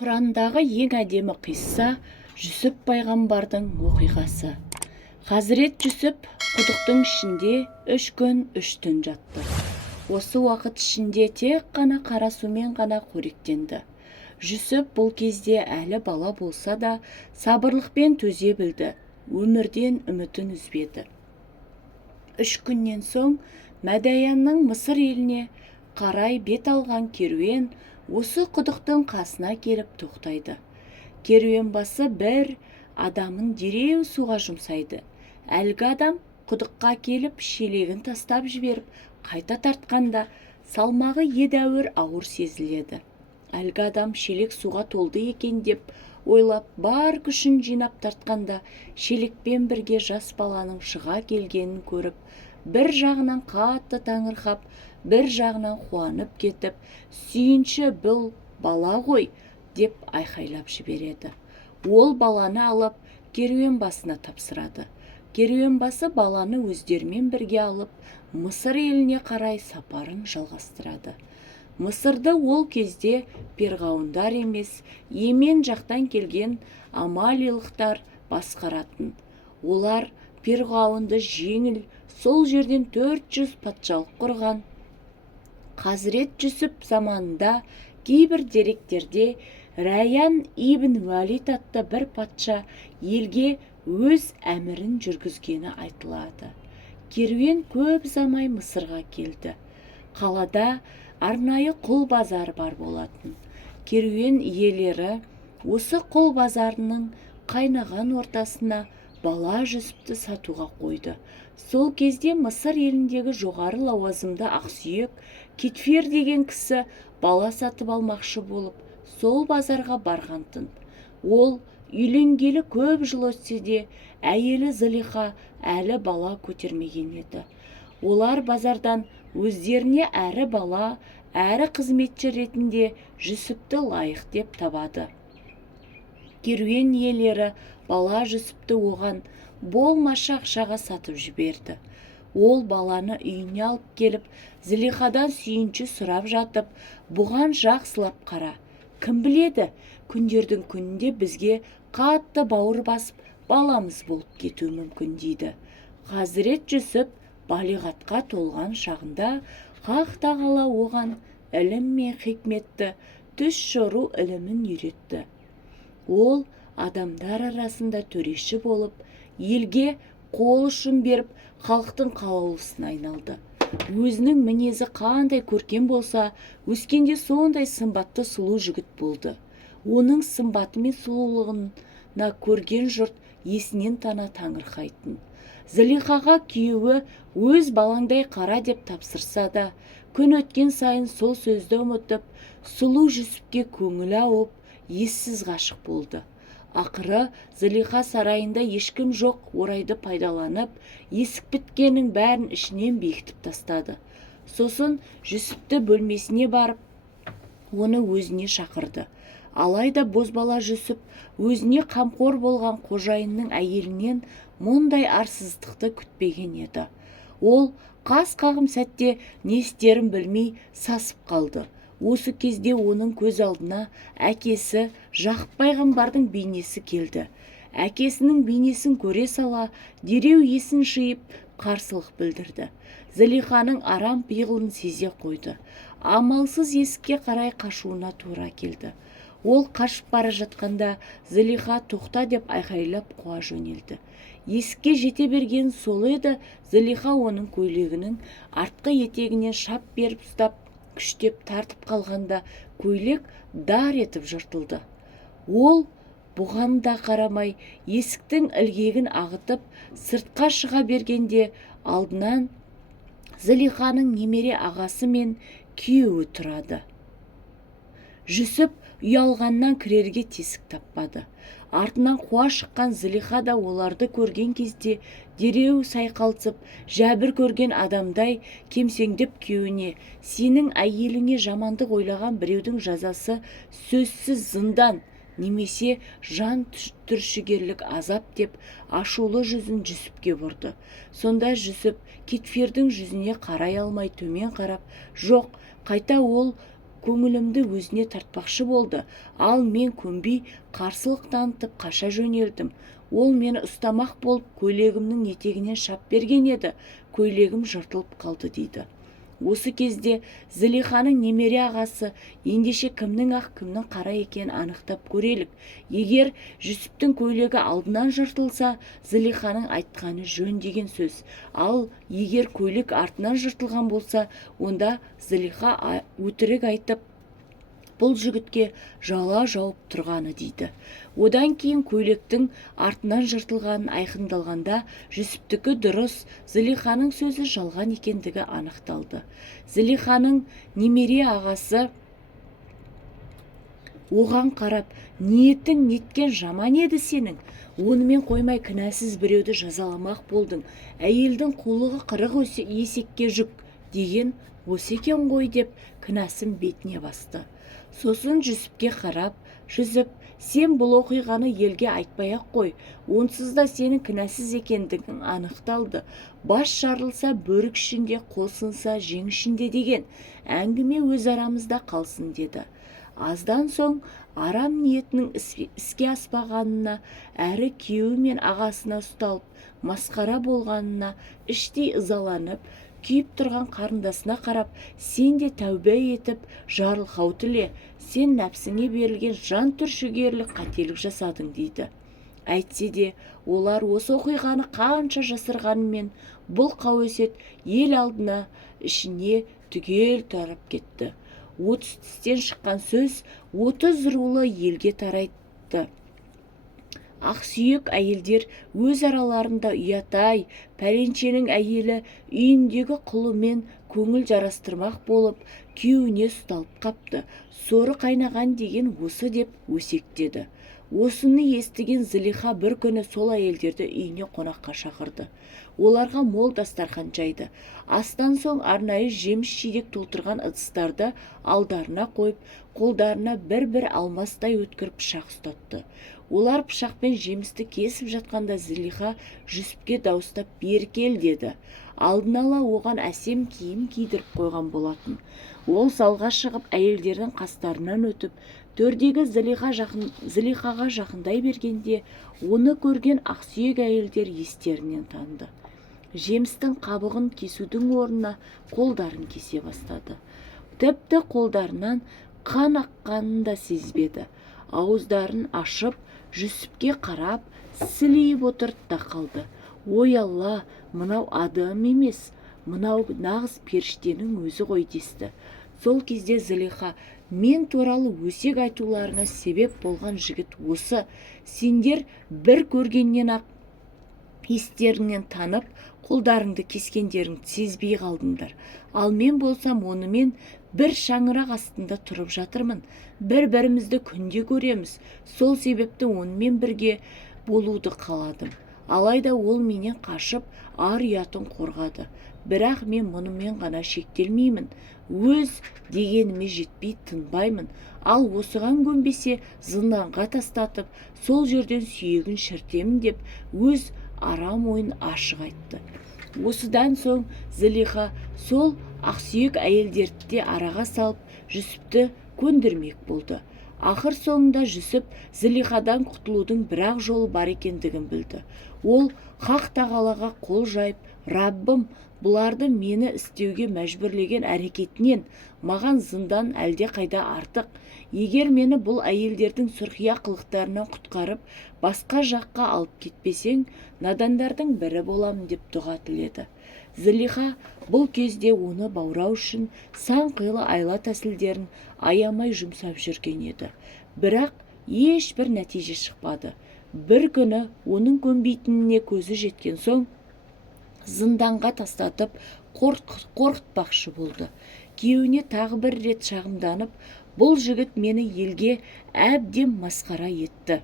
Құрандағы ең әдемі қисса Жүсіп пайғамбардың оқиғасы. Хазірет Жүсіп құдықтың ішінде 3 күн 3 түн жатты. Осы уақыт ішінде тек қана қара сумен ғана қоректенді. Жүсіп бұл кезде әлі бала болса да сабырлықпен төзе білді, өмірден үмітін үзбеді. 3 күннен соң Мәдәянның Мысыр еліне қарай бет алған керуен осы құдықтың қасына келіп тоқтайды. Керуен басы бір адамын дереу суға жұмсайды. Әлгі адам құдыққа келіп шелегін тастап жіберіп, қайта тартқанда салмағы едәуір ауыр сезіледі. Әлгі адам шелек суға толды екен деп ойлап, бар күшін жинап тартқанда шелекпен бірге жас баланың шыға келгенін көріп, бір жағынан қатты таңырқап, бір жағынан қуанып кетіп, сүйінші бұл бала ғой деп айқайлап жібереді. Ол баланы алып керуен басына тапсырады. Керуен басы баланы өздерімен бірге алып, Мысыр еліне қарай сапарын жалғастырады. Мысырды ол кезде перғауындар емес, Емен жақтан келген амалилықтар басқаратын. Олар перғауынды жеңіл, сол жерден 400 патшалық құрған. Хазірет Жүсіп заманында кейбір деректерде Райян ибн Уәлид атты бір патша елге өз әмірін жүргізгені айтылады. Керуен көп замай Мысырға келді. Қалада арнайы құл базары бар болатын. Керуен иелері осы құл базарының қайнаған ортасына бала Жүсіпті сатуға қойды. Сол кезде Мысыр еліндегі жоғары лауазымды ақсүйек Кетфер деген кісі бала сатып алмақшы болып, сол базарға барғантын. Ол үйленгелі көп жыл өтсе де, әйелі Зылиха әлі бала көтермеген еді. Олар базардан өздеріне әрі бала, әрі қызметші ретінде Жүсіпті лайық деп табады. Керуен иелері бала Жүсіпті оған болмашы ақшаға сатып жіберді. Ол баланы үйіне алып келіп, Зылихадан сүйінші сұрап жатып, бұған жақсылап қара. Кім біледі, күндердің күнінде бізге қатты бауыр басып, баламыз болып кетуі мүмкін дейді. Хазірет Жүсіп балиғатқа толған шағында Хақ тағала оған ілім мен хикметті, түс жору ілімін үйретті. Ол адамдар арасында төреші болып, елге қол ұшын беріп, халықтың қалаулысына айналды. Өзінің мінезі қандай көркем болса, өскенде сондай сымбатты сұлу жігіт болды. Оның сымбаты мен сұлулығына көрген жұрт есінен тана таңырқайтын. Зылихаға күйеуі өз балаңдай қара деп тапсырса да, күн өткен сайын сол сөзді ұмытып, сұлу Жүсіпке көңілі ауып, ессіз ғашық болды. Ақыры Зылиха сарайында ешкім жоқ орайды пайдаланып, есік біткеннің бәрін ішінен бекітіп тастады. Сосын Жүсіпті бөлмесіне барып, оны өзіне шақырды. Алайда бозбала Жүсіп өзіне қамқор болған қожайынның әйелінен мұндай арсыздықты күтпеген еді. Ол қас қағым сәтте не істерін білмей сасып қалды. Осы кезде оның көз алдына әкесі Жақып пайғамбардың бейнесі келді. Әкесінің бейнесін көре сала, дереу есін жиып, қарсылық білдірді. Зылиханың арам пиғылын сезе қойды. Амалсыз есікке қарай қашуына тура келді. Ол қашып бара жатқанда Зылиха тоқта деп айқайлап қуа жөнелді. Есікке жете берген сол еді, Зылиха оның көйлегінің артқы етегінен шап беріп ұстап, күштеп тартып қалғанда көйлек дар етіп жыртылды. Ол бұған да қарамай есіктің ілгегін ағытып сыртқа шыға бергенде алдынан Зылиханың немере ағасы мен күйеуі тұрады. Жүсіп ұялғаннан кірерге тесік таппады. Артынан қуа шыққан Зылиха да оларды көрген кезде дереу сайқалсып, жәбір көрген адамдай кемсеңдеп күйеуіне, сенің әйеліңе жамандық ойлаған біреудің жазасы сөзсіз зындан немесе жан түршігерлік азап деп ашулы жүзін Жүсіпке бұрды. Сонда Жүсіп Кетфердің жүзіне қарай алмай төмен қарап, жоқ, қайта ол көңілімді өзіне тартпақшы болды. Ал мен көнбей қарсылық танытып қаша жөнелдім. Ол мені ұстамақ болып көйлегімнің етегінен шап берген еді. Көйлегім жыртылып қалды дейді. Осы кезде Зылиханың немере ағасы ендеше кімнің ақ кімнің қара екенін анықтап көрелік. Егер Жүсіптің көйлегі алдынан жыртылса, Зылиханың айтқаны жөн деген сөз. Ал егер көйлек артынан жыртылған болса, онда Зылиха өтірік айтып бұл жігітке жала жауып тұрғаны дейді. Одан кейін көйлектің артынан жыртылғанын айқындалғанда Жүсіптікі дұрыс, Зылиханың сөзі жалған екендігі анықталды. Зылиханың немере ағасы оған қарап, ниетің неткен жаман еді сенің. Онымен қоймай кінәсіз біреуді жазаламақ болдың. Әйелдің қулығы 40 есекке жүк деген осы екен ғой деп кінәсін бетіне басты. Сосын Жүсіпке қарап, Жүсіп, сен бұл оқиғаны елге айтпай-ақ қой. Онсыз да сенің кінәсіз екендігің анықталды. Бас жарылса бөрік ішінде, қол сынса жең ішінде деген әңгіме өз арамызда қалсын деді. Аздан соң арам ниетінің іске аспағанына, әрі күйеуі мен ағасына ұсталып, масқара болғанына іштей ызаланып, күйіп тұрған қарындасына қарап, сен де тәубе етіп жарылқау тіле, сен нәпсіңе берілген жан түршігерлік қателік жасадың дейді. Әйтсе де олар осы оқиғаны қанша жасырғанымен бұл қауесет ел алдына ішіне түгел тарап кетті. 30 тістен шыққан сөз 30 рулы елге тарайды. Ақсүйек әйелдер өз араларында ұятай, пәленшенің әйелі үйіндегі құлымен көңіл жарастырмақ болып, күйеуіне ұсталып қапты. Соры қайнаған деген осы деп өсектеді. Осыны естіген Зылиха бір күні сол әйелдерді үйіне қонаққа шақырды. Оларға мол дастархан жайды. Астан соң арнайы жеміс-жидек толтырған ыдыстарды алдарына қойып, қолдарына бір-бір алмастай өткір пышақ ұстатты. Олар пышақпен жемісті кесіп жатқанда Зылиха Жүсіпке дауыстап бері кел деді. Алдын ала оған әсем киім кидіріп қойған болатын. Ол залға шығып әйелдердің қастарынан өтіп, төрдегі Зылихаға жақындай бергенде, оны көрген ақсүйек әйелдер естерінен танды. Жемістің қабығын кесудің орнына қолдарын кесе бастады. Тіпті қолдарынан қан аққанын да сезбеді. Ауыздарын ашып, Жүсіпке қарап, сілейіп отырды да қалды. Ой Алла, мынау адам емес, мынау нағыз періштенің өзі ғой десті. Сол кезде Зылиха, мен туралы өсек айтуларына себеп болған жігіт осы. Сендер бір көргеннен ақ естеріңнен танып, қолдарыңды кескендеріңді сезбей қалдыңдар. Ал мен болсам онымен бір шаңырақ астында тұрып жатырмын. Бір-бірімізді күнде көреміз. Сол себепті онымен бірге болуды қаладым. Алайда ол менен қашып, ар ұятын қорғады. Бірақ мен мұнымен ғана шектелмеймін. Өз дегеніме жетпей тынбаймын. Ал осыған көнбесе зынданға тастатып, сол жерден сүйегін шіртемін деп өз арам ойын ашық айтты. Осыдан соң Зылиха сол ақсүйек әйелдерді де араға салып, Жүсіпті көндірмек болды. Ақыр соңында Жүсіп Зылихадан құтылудың бір-ақ жолы бар екендігін білді. Ол Хақ тағалаға қол жайып, Раббым, бұларды мені істеуге мәжбүрлеген әрекетінен маған зындан әлде қайда артық. Егер мені бұл әйелдердің сұрқия қылықтарынан құтқарып, басқа жаққа алып кетпесең, надандардың бірі боламын деп дұға тіледі. Зылиха бұл кезде оны баурау үшін сан қилы айла тәсілдерін аямай жұмсап жүрген еді. Бірақ ешбір нәтиже шықпады. Бір күні оның көнбейтініне көзі жеткен соң, зынданға тастатып қорқытпақшы болды. Күйеуіне тағы бір рет шағымданып, бұл жігіт мені елге әбден масқара етті.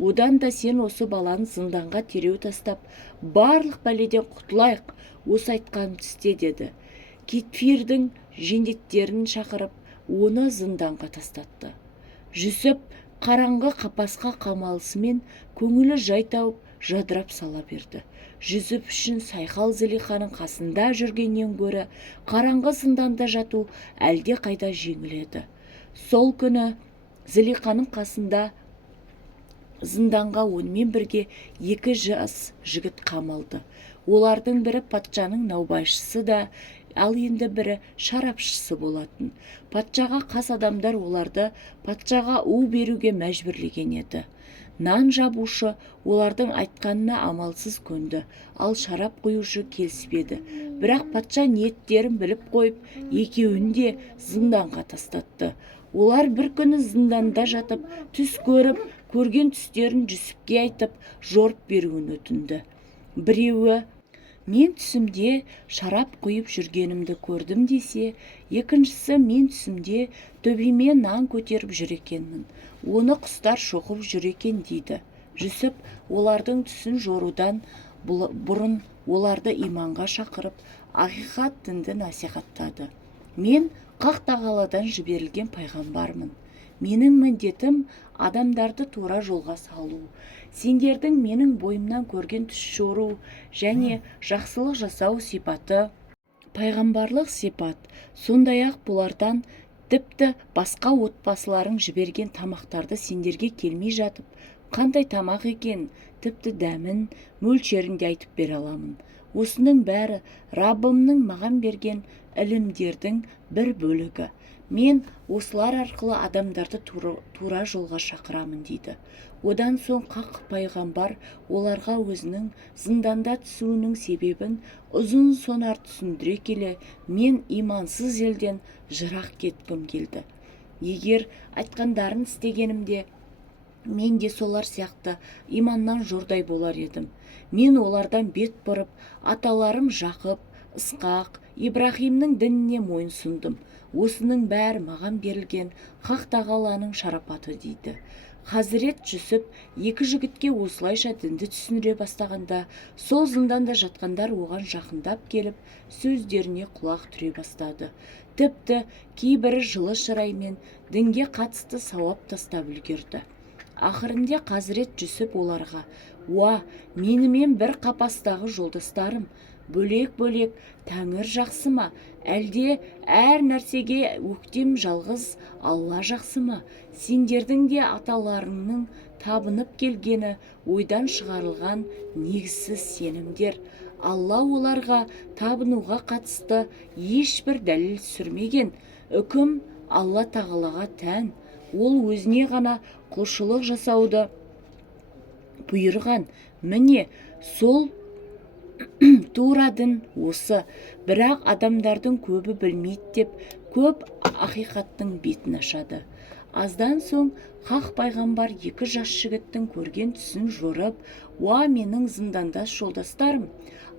Одан да сен осы баланы зынданға тереу тастап, барлық бәледен құтылайық, осы айтқанын істе деді. Кетфирдің жендеттерін шақырып, оны зынданға тастатты. Жүсіп қараңғы қапасқа қамалысымен көңілі жай тауып, жадырап сала берді. Жүсіп үшін Сайқал Зылиханың қасында жүргеннен гөрі қараңғы зынданда жату әлде қайда жеңіл еді. Сол күні Зылиқаның қасында зынданға онымен бірге 2 жас жігіт қамалды. Олардың бірі патшаның наубайшысы да, ал енді бірі шарапшысы болатын. Патшаға қас адамдар оларды патшаға у беруге мәжбүрлеген еді. Нан жабушы олардың айтқанына амалсыз көнді, ал шарап құюшы келіспеді. Бірақ патша ниеттерін біліп қойып, екеуін де зынданға тастатты. Олар бір күні зынданда жатып, түс көріп, көрген түстерін Жүсіпке айтып, жорып беруін өтінді. Біреуі, мен түсімде шарап құйып жүргенімді көрдім десе, екіншісі, мен түсімде төбеме нан көтеріп жүр екенмін, оны құстар шоқып жүр екен дейді. Жүсіп олардың түсін жорудан бұрын оларды иманға шақырып, ақиқат дінді насихаттады. Мен Хақ тағаладан жіберілген пайғамбармын. Менің міндетім адамдарды тура жолға салу. Сендердің менің бойымнан көрген түс жору және жақсылық жасау сипаты, пайғамбарлық сипат. Сондай-ақ бұлардан тіпті басқа отбасыларың жіберген тамақтарды сендерге келмей жатып, қандай тамақ екен, тіпті дәмін, мөлшерін де айтып бере аламын. Осының бәрі Раббымның маған берген ілімдердің бір бөлігі. Мен осылар арқылы адамдарды тура жолға шақырамын дейді. Одан соң Хақ пайғамбар оларға өзінің зынданда түсуінің себебін ұзын сонар түсіндіре келе, мен имансыз елден жырақ кеткім келді. Егер айтқандарын істегенімде, мен де солар сияқты иманнан жұрдай болар едім. Мен олардан бет бұрып, аталарым Жақып, Ысқақ, Ибрахимнің дініне мойынсұндым. Осының бәрі маған берілген Хақ тағаланың шарапаты дейді. Хазірет Жүсіп 2 жігітке осылайша дінді түсіндіре бастағанда, сол зынданда жатқандар оған жақындап келіп, сөздеріне құлақ түре бастады. Тіпті кейбірі жылы шыраймен дінге қатысты сауап тастап үлгерді. Ақырында Хазірет Жүсіп оларға, «Уа, менімен бір қапастағы жолдастарым, бөлек-бөлек Тәңір жақсы ма, әлде әр нәрсеге өктем жалғыз Алла жақсы ма? Сендердің де аталарыңның табынып келгені ойдан шығарылған негізсіз сенімдер. Алла оларға табынуға қатысты ешбір дәлел сүрмеген. Үкім Алла тағалаға тән. Ол өзіне ғана құлшылық жасауды бұйырған. Міне, сол тура дін осы. Бірақ адамдардың көбі білмейді деп, көп ақиқаттың бетін ашады. Аздан соң Хақ пайғамбар 2 жас жігіттің көрген түсін жорып, «Уа, менің зындандас жолдастарым!»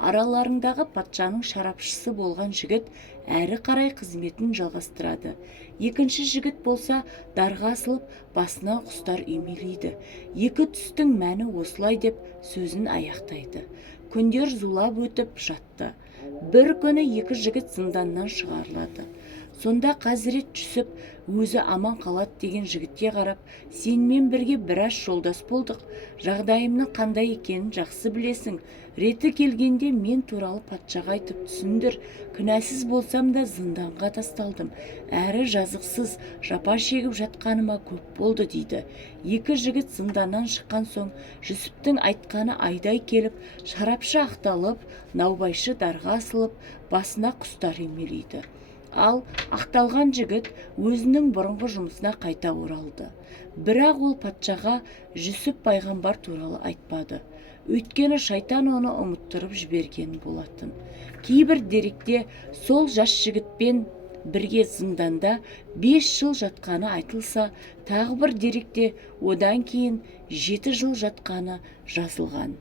Араларындағы патшаның шарапшысы болған жігіт әрі қарай қызметін жалғастырады. Екінші жігіт болса дарға асылып, басына құстар үймелейді. 2 түстің мәні осылай деп сөзін аяқтайды. Күндер зулап өтіп жатты. Бір күні 2 жігіт зынданнан шығарылады. Сонда Хазірет Жүсіп өзі аман қалады деген жігітке қарап, сенмен бірге біраз жолдас болдық. Жағдайымның қандай екенін жақсы білесің. Реті келгенде мен туралы патшаға айтып түсіндір. Кінәсіз болсам да зынданға тасталдым. Әрі жазықсыз жапа шегіп жатқаныма көп болды дейді. 2 жігіт зынданнан шыққан соң Жүсіптің айтқаны айдай келіп, шарапшы ақталып, наубайшы дарға асылып, басына құстар үймелейді. Ал ақталған жігіт өзінің бұрынғы жұмысына қайта оралды. Бірақ ол патшаға Жүсіп пайғамбар туралы айтпады. Өйткені шайтан оны ұмыттырып жіберген болатын. Кейбір деректе сол жас жігітпен бірге зынданда 5 жыл жатқаны айтылса, тағы бір деректе одан кейін 7 жыл жатқаны жазылған.